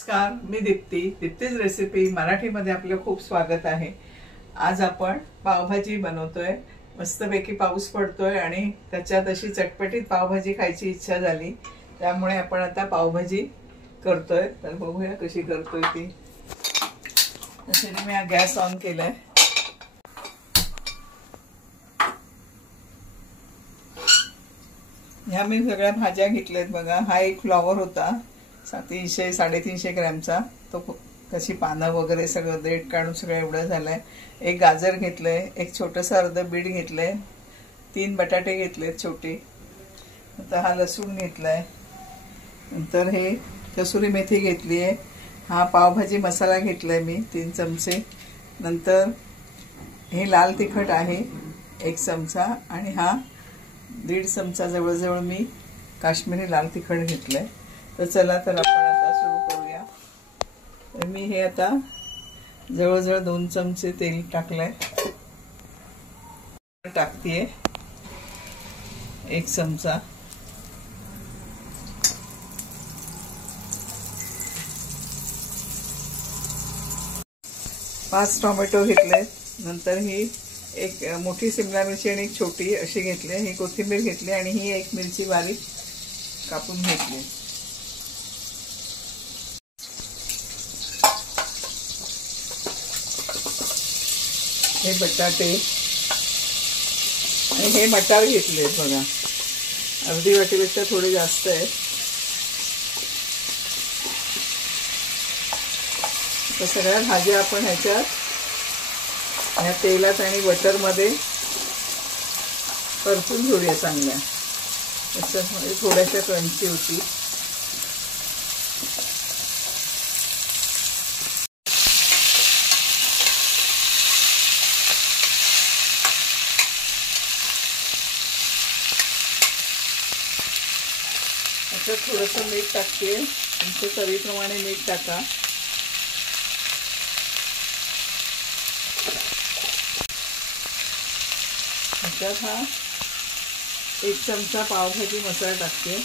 नमस्कार, मी दीप्तीज रेसिपी मराठीमध्ये आपलं खूप स्वागत आहे। आज आपण पावभाजी बनवतोय। मस्तपैकी पाऊस पडतोय आणि त्याच्यात अशी चटपटीत पावभाजी खायची इच्छा झाली, त्यामुळे आपण आता पावभाजी करतोय। तर बघूया कशी करतोय ती। त्यासाठी मी गॅस ऑन केलाय। ह्या मी सगळ्या भाज्या घेतल्यात बघा। हा एक फ्लॉवर होता 300-350 ग्रॅमचा, तो कशी पानं वगैरे सगळं देठ काढून सगळं एवढं झालंय। एक गाजर घेतलंय, एक छोटंसं अर्ध बीट घेतलंय, 3 बटाटे घेतलेत छोटे, नंतर हा लसूण घेतलाय, नंतर हे कसुरी मेथी घेतली आहे, हा पावभाजी मसाला घेतलाय मी 3 चमचे, नंतर हे लाल तिखट आहे 1 चमचा आणि हा 1.5 चमचा जवळजवळ मी काश्मीरी लाल तिखट घेतलंय। तर चला तर आपण आता सुरू करूया। तर मी हे आता जवळजवळ 2 चमचे तेल टाकलंय, टाकतेय 1 चमचा, पाच टोमॅटो घेतले, नंतर ही एक मोठी शिमला मिरची आणि एक छोटी अशी घेतली, ही कोथिंबीर घेतली आणि ही एक मिरची बारीक कापून घेतली। हे बटाटे आणि हे मटार घेतले बघा, अर्धी वाटीपेक्षा थोडे जास्त आहे। तर सगळ्या भाज्या आपण ह्याच्यात ह्या तेलात आणि बटर मध्ये परतून घेऊया चांगल्या। त्याच्यामध्ये थोड्याशा क्रंची होती। आता थोडंसं मीठ टाकते, तुमच्या चवीप्रमाणे मीठ टाका। त्याच्यात हा 1 चमचा पावभाजी मसाला टाकते,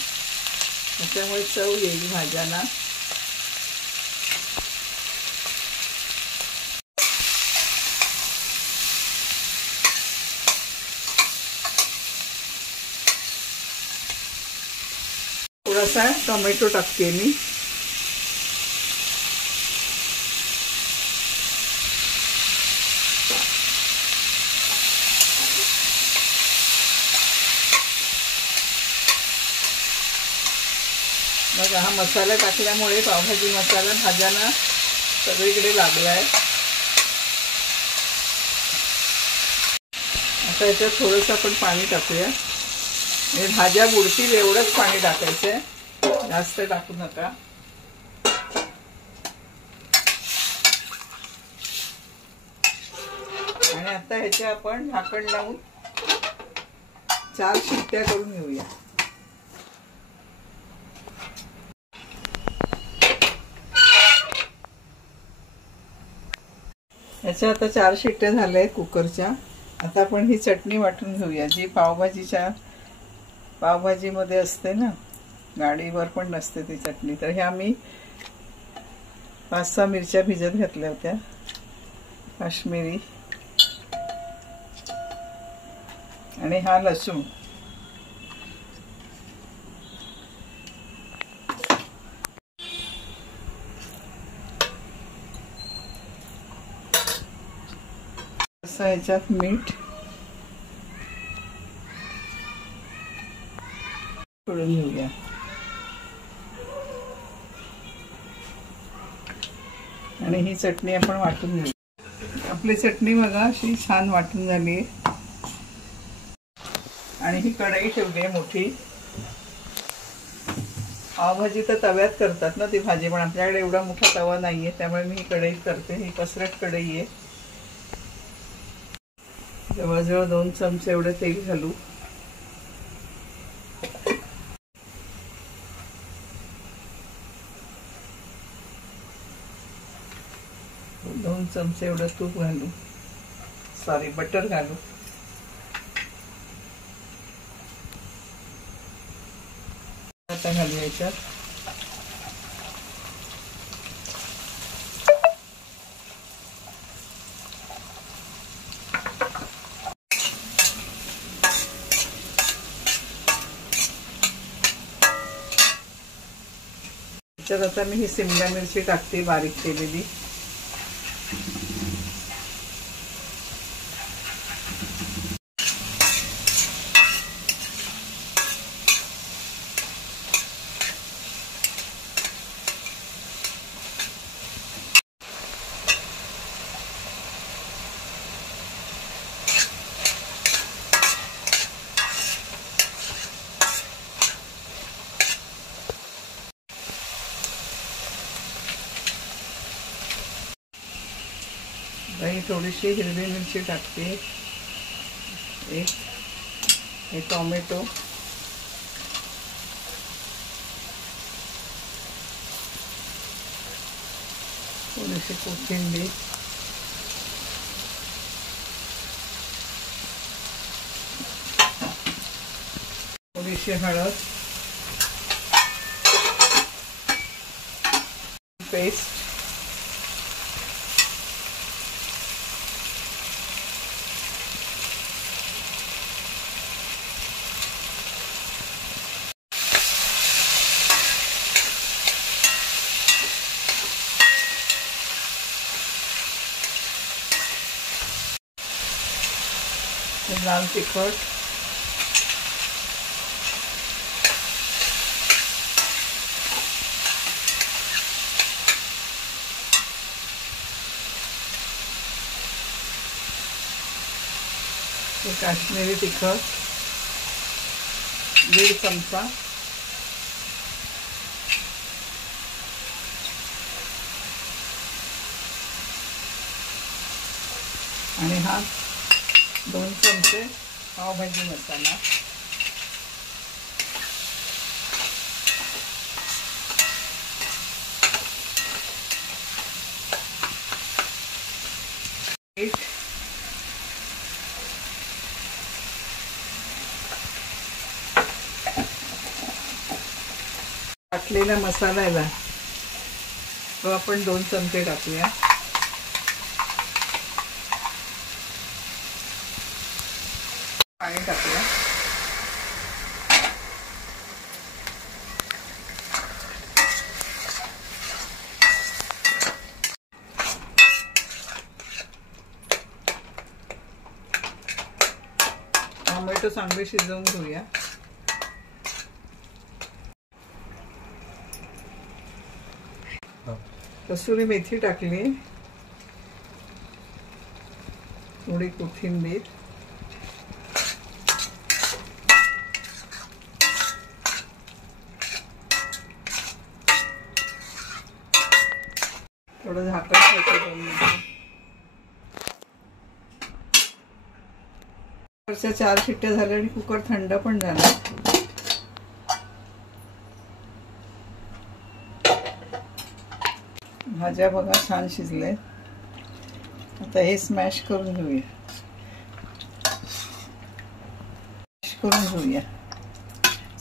त्याच्यामुळे चव येईल भाज्यांना। थोडासा टोमॅटो टाकते मी, बघा हा मसाला टाकल्यामुळे पावभाजी मसाला भाज्यांना सगळीकडे लागलाय। आता याच्यात थोडंसं आपण पाणी टाकूया, म्हणजे भाज्या बुडतील एवढंच पाणी टाकायचंय, जास्त टाकू नका। आणि आता ह्याच्या आपण झाकण लावून 4 शिट्ट्या करून घेऊया। ह्याच्या आता 4 शिट्ट्या झाल्या आहेत कुकरच्या। आता आपण ही चटणी वाटून घेऊया, जी पावभाजीमध्ये असते ना, गाडीवर पण नसते ती चटणी। तर ह्या मी 5-6 मिरच्या भिजत घातल्या होत्या काश्मीरी, आणि हा लसूण, असं ह्याच्यात मीठ सोडून घेऊया। आणि ही चटणी आपण वाटून घेऊ। आपली चटणी बघा अशी छान वाटून झाली। आणि ही कढई ठेवली आहे मोठी। पावभाजी तर तव्यात करतात ना ती भाजी, पण आपल्याकडे एवढा मोठा तवा नाहीये, त्यामुळे मी ही कढईत करते। ही पसरट कढई आहे। जवळजवळ 2 चमचे एवढे तेल घालू। दोन चमचे एवढं तूप घालू, सॉरी बटर घालू। आता घालू याच्यात त्याच्यात आता मी ही शिमला मिरची टाकते बारीक केलेली. ही थोडीशी हिरवी मिरची टाकते. एक हे टोमॅटो, थोडीशी कोथिंबीर, थोडीशी हळद, पेस्ट, लाल तिखट, काश्मीरी तिखट 1.5 चमचा, आणि हा 2 चमचे पावभाजी मसाला, मीठ, टाकलेला मसाला आहे तो आपण 2 चमचे टाकूया. पाणी टाकूया. टोमॅटो चांगले शिजवून घेऊया. कसुरी मेथी टाकली, थोडी कोथिंबीर, थोडं झाकण ठेवायचं 2 मिनिटं. 4 शिट्ट्या झाल्या आणि कुकर थंड पण झाला. भाज्या बघा छान शिजले. आता हे स्मॅश करून घेऊया.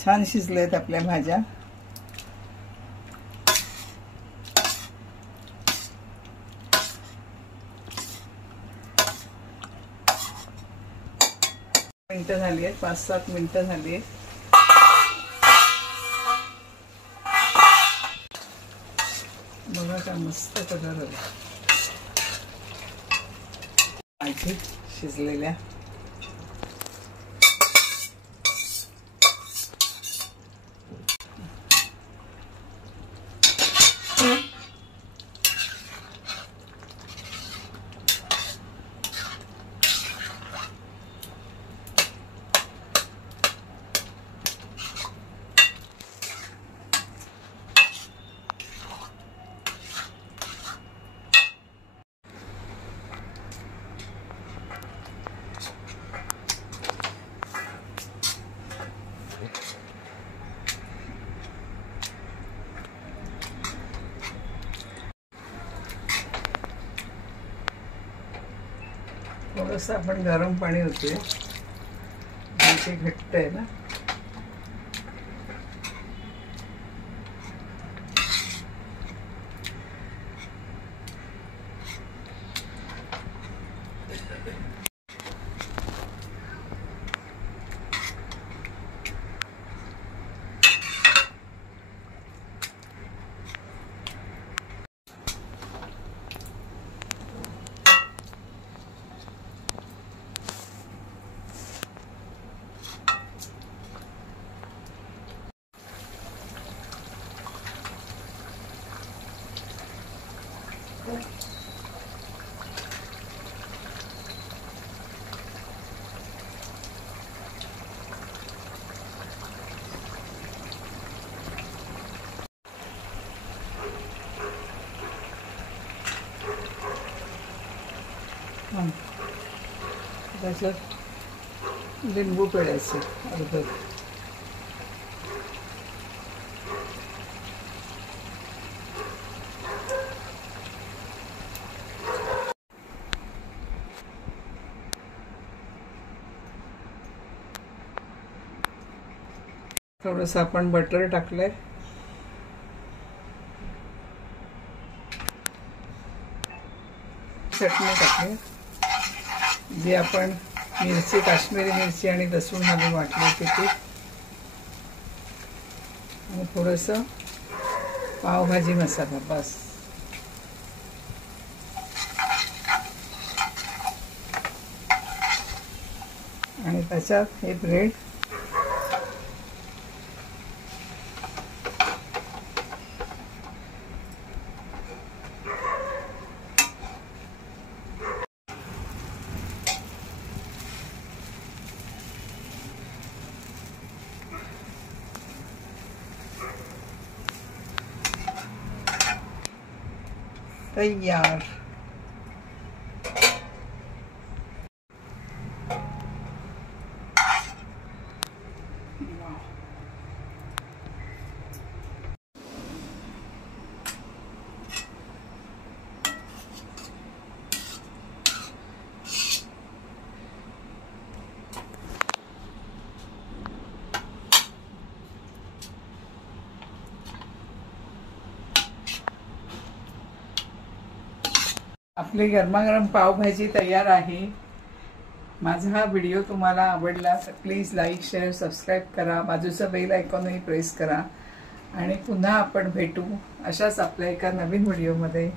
छान शिजलेत आपल्या भाज्या. मिनिटं झाली आहेत, 5-7 मिनिटं झाली आहेत. बघा काय मस्त कलर आला. भाजी शिजलेल्या. थोडंसं आपण गरम पाणी होते, भाजी घट्ट आहे ना. त्याच्यात लिंबू पिळायचे अर्ध. थोडंसं आपण बटर टाकलंय. चटणी टाकली जी आपण मिरची, काश्मीरी मिरची आणि लसूण घालून वाटली होती ती. आणि थोडंसं पावभाजी मसाला बस. आणि त्याच्यात हे ब्रेड तैयार. आपली गरमागरम पावभाजी तयार आहे. माझा हा व्हिडिओ तुम्हाला आवडला तर प्लीज लाईक, शेअर, सबस्क्राईब करा. बाजूचा बेल आयकॉनही प्रेस करा. आणि पुन्हा आपण भेटू अशाच आपल्या एका नवीन व्हिडिओमध्ये.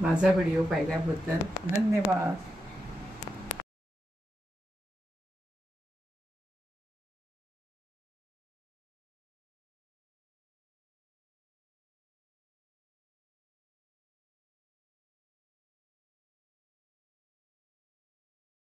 माझा व्हिडिओ पाहिल्याबद्दल धन्यवाद.